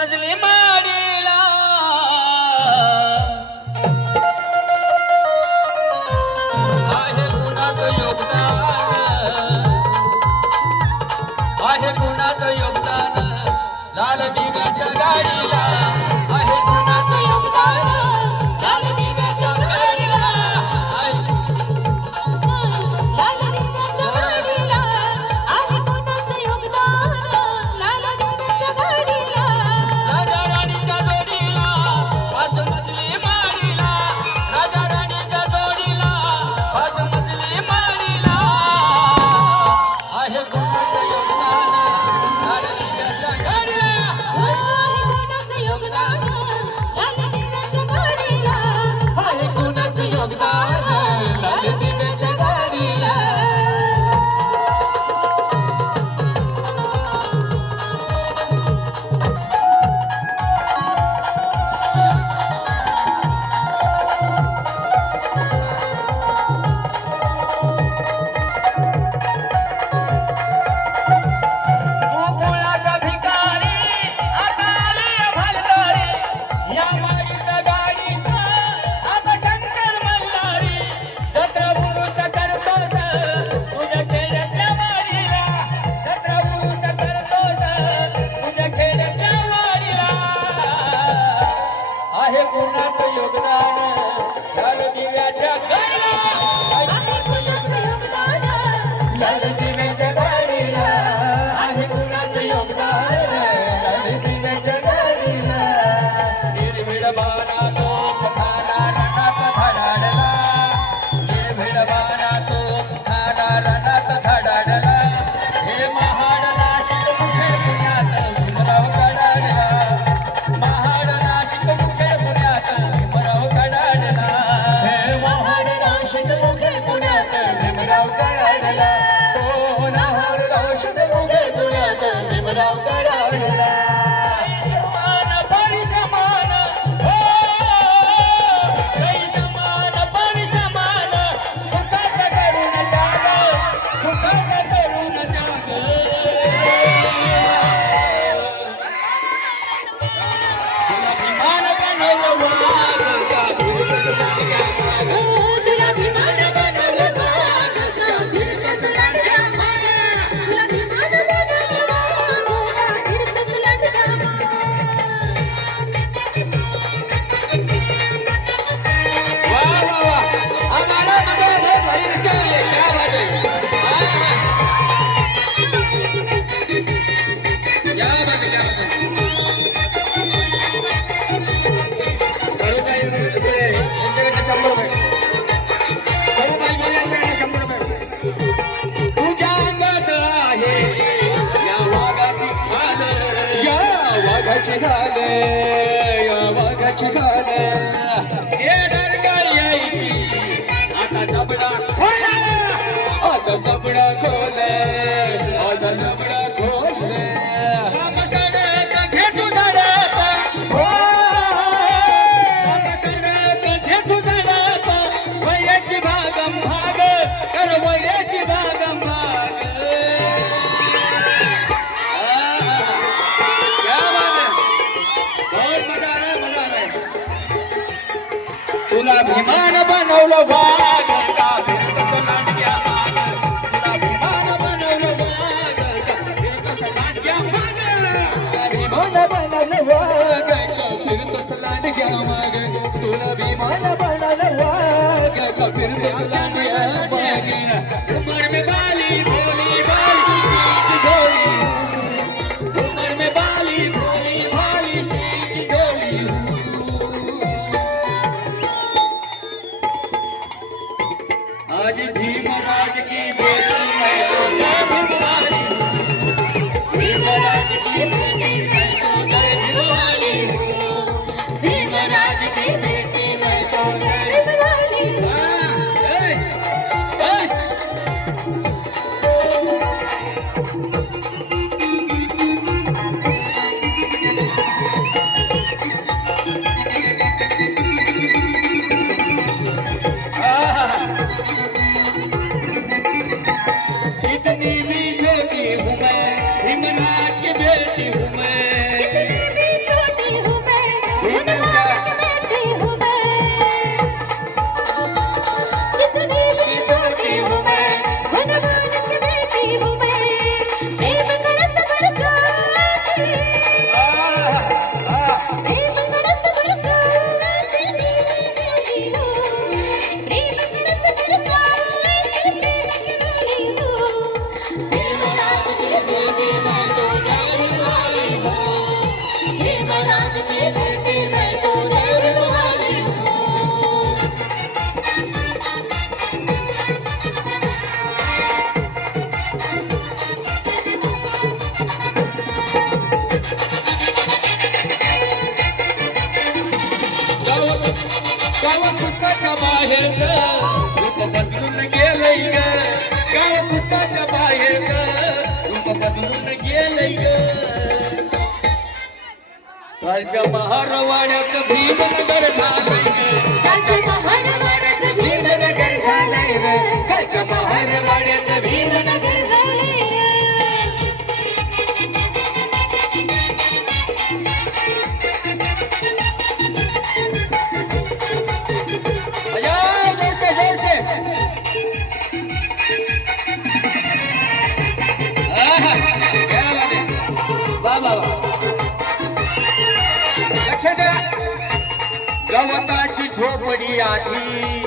मजली माडीला आहे कुणाचं योगदान आहे कुणाचं योगदान लाल दिव्याच्या गाडीला आहे कुणाचं योगदान लाल दिव्याच्या गाडीला लाल दिव्याच्या गाडीला आहे कोणाचं योगदान लाल दिव्याच्या गाडीला राजा राणीच्या जोडीला पाच मजली माडीला राजा राणीच्या जोडीला पाच मजली माडीला आहे कुणाचं योगदान लाल दिव्याच्या गाडीला आहे कोणाचं योगदान लाल दिव्याच्या गाडीला आहे कुणाचं योगदान लाल दिव्याच्या गाडीला गोकुळाचा भिकारी आता आली भालदारी या माडीच्या गाडीचा आता शंकर मल्हारी जत्रा बुरुचा करतोस तुझ्या खेड्यातल्या वाडीला जत्रा बुरुचा करतोस तुझ्या खेड्यातल्या वाडीला आहे कुणाचं योगदान लाल दिव्याच्या गाडीला आहे कोणाचं योगदान लाल दिव्याच्या गाडीला आहे कुणाचं योगदान लाल दिव्याच्या गाडीला निर्भीड बाणा तो ठाणा रणात धडाडला निर्भीड बाणा तो ठाणा रणात धडाडला हे महाड नाशिक मुखे पुण्यात भीमराव कडाडला महाड नाशिक मुखे पुण्यात भीमराव कडाडला हे महाड नाशिक मुखे पुण्यात भीमराव कडाडला हो महाड नाशिक मुखे पुण्यात भीमराव कडाडला समान पाणी समान हो काही समान पाणी समान सुखाचा करून त्याग सुखाचा करून त्याग तुला विमान बनवलं वाघ तुला विमान बनवलं वाघ का फिरतस लांडग्या माग तुला विमान बनवलं वाघ का फिरतस लांडग्या माग वाह वाह वाह हमारा मदद है भाई इसके लिए क्या बात है क्या बात है क्या बात है करू भाई मेरे यांच्याकडे 100 रुपये करू भाई यांच्याकडे 100 रुपये तुझ्या अंगात आहे या वाघाची खाल या वाघाची खाल या वाघाची खाल ये डरकर यायची आता जबडा खोला आता जबडा खोले आता जबडा खोले कामकडे घे तुझा राता हो कामकडे घे तुझा राता वयाची भागम भाग कर वयाची भागम भाग क्या बात है बहुत मजा आ रहा है तुला विमान बनवलं वाघ का फिरतस लांडग्या माग तुला विमान बनवलं वाघ का फिरतस लांडग्या माग तुला विमान बनवलं वाघ का फिरतस लांडग्या माग तुला विमान बनवलं वाघ का फिरतस लांडग्या माग उमर में बाली भोली बाली सीधी झोली उमर में बाली भोली भाली सीधी झोली आज भीमराज की बेटी मैं तो जय भीमवाली भीमराज की बेटी मैं तो जय भीमवाली भीमराज की बेटी मैं तो जय भीमवाली हाँ, ए, ए, गाव पुस्तकाच्या बाहेरचं रूप बदलून गेलंय ग गाव पुस्तकाच्या बाहेरचं रूप बदलून गेलंय ग कालच्या महारवाड्याचं भीमनगर झालंय ग कालच्या महारवाड्याचं भीमनगर झालंय रे. कालच्या महारवाड्याचं भीमनगर झालंय रे. अया जोरसे जोरसे आहा, क्या बात है. वा वा वा लक्ष द्या गवताची झोपडी आधी